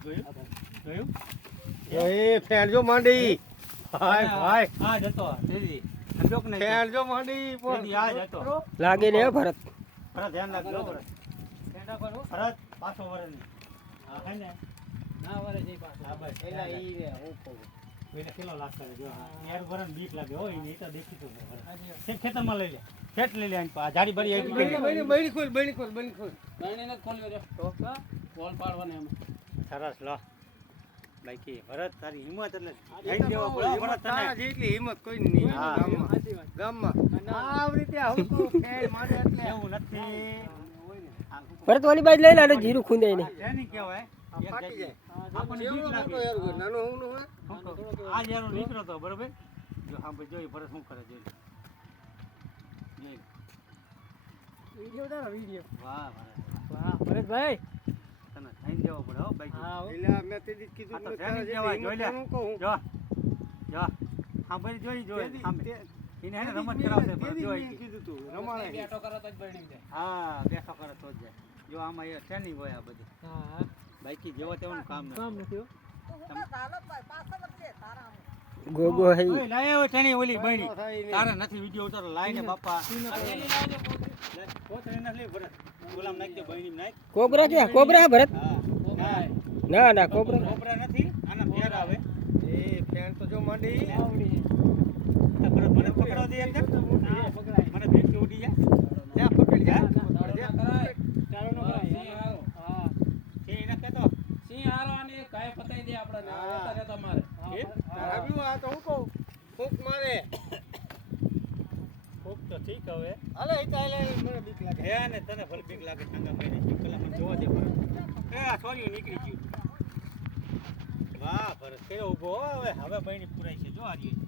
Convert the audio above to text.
જોયું એ ફેણ જો માંડી ભાઈ ભાઈ આ જતો દીદી સમજો કે નહીં ફેણ જો માંડી દીદી આ જતો લાગે ને ભરત ભરત ધ્યાન રાખજો ભરત પાછો વરે નહીં હા હે ને ના વરે જઈ પાછો હા બસ એલા ઈ રે હું કહું એને કિલો લાગતો જો યાર વરન બીક લાગે હો ઈ તો દેખી તો છે ખેતરમાં લઈ લે ખેત લઈ લે આની પા જાડી બરી આવી બળી ખોલ બરણીને ખોલ્યો રે તો બોલ પાડવાને એમ સરસ લો બાકી ભરત તારી હિંમત એટલે જઈ દેવા પડે ભરત તને જેટલી હિંમત કોઈ નહીં હા. ગામમાં આ રીતે આવું તો ફેણ માંડે એટલે એવું નથી ભરત વાળી બાજુ લઈ લાડો જીરું ખૂંદાય નહીં ટ્રેનિંગ કહેવાય આ ફાટી જાય આપણને બીક જેવડો લાગે મોટો યાર નાનો હું નો હોય આ યારો નીકળો તો બરોબર જો હા ભાઈ જોઈ ભરત શું કરે જોઈ વિડિયો ઉતારો વિડિયો વાહ ભરત વાહ ભરતભાઈ તને થઈને દેવો પડે હો બાઈક હા એલા મેં તે દી કીધું આ તો મેં ટ્રેનિંગ તારા કહેવાય જોઈ લે જેટલી હિંમત હું કહું જો જો હા ભાઈ જોઈ સામે એને હેને રમત તે કરાવશે દી ભરત મેં જોઈ કીધું તું રમાડે બેઠો કરો તો જ બરણી જાય હા બેઠો કરે તો જ જાય જો આમાં એ ટ્રેનિંગ હોય આ બધી હા બાઈકી જેવો તેવું કામ નથી કામ નથી ગોગો ગોગો હઈ ઓય લાય ઓય ટ્રેનિંગ ઓલી બની થાય ને. તારે નથી વિડિયો ઉતારો લાઈને બાપા આ થેલી લાવજો પોતરી નથી લે ભરત ગુલામ નાખ દે બહેની નાખ કોબરા ક્યાં કોબરા ભરત હા ના ના કોબરા કોબરા નથી આના ફેર આવે એ ફેણ તો જો માંડી આ ભરત મને પકડવા દે એક ના પકડાય મને ભીખ ઉડી જાય જા પકડ જા કરાય ચાલો નો કરાય હા એ ના કહેતો સિંહ હારો અને કાય પતાઈ દે આપણે વેતા રહેતા મારે આવ્યું આ તો હું કહું ફૂંક મારે ખૂબ તો ઠીક હવે હાલે ઈ તો હાલે મને બીક લાગે હે ને તને ભલે બીક લાગે ઠંગા ભાઈને પેલા મને જોવા દે ભરત એ આ સોરી નીકળી ગયું વાહ ભરત કેવો ઊભો હવે બહેની પુરાઈ છે જો આ રહ્યો